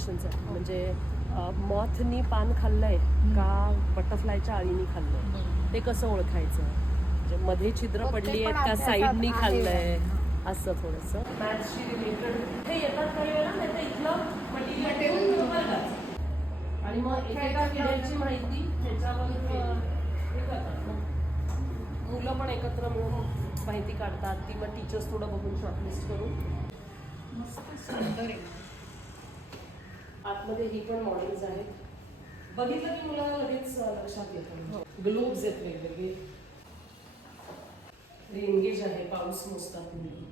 इन्व्हेस्टिगेशनसाठी, म्हणजे मॉथनी पान खाल्लंय का बटरफ्लायच्या अळीनी खाल्लंय ते कसं ओळखायचं, म्हणजे मध्ये छिद्र पडली आहेत का साईडनी खाल्लंय, असं थोडंसं मॅथ्सशी रिलेटेड हे येतात काही वेळा. नाही तर इथलं मटेरियल आणि मग एकेका किड्याची माहिती ह्याच्यावर हे करतात. मग मुलं पण एकत्र मिळून माहिती काढतात, ती मग टीचर्स थोडं बघून शॉर्टलिस्ट करून. मस्त सुंदर आहे. आतमध्ये ही पण मॉडेल्स आहेत, बघितलं की मुलाला लगेच लक्षात येतं. ग्लोब्स आहेत वेगवेगळे, एंगेज आहे, पाऊस मोजतात मुलं.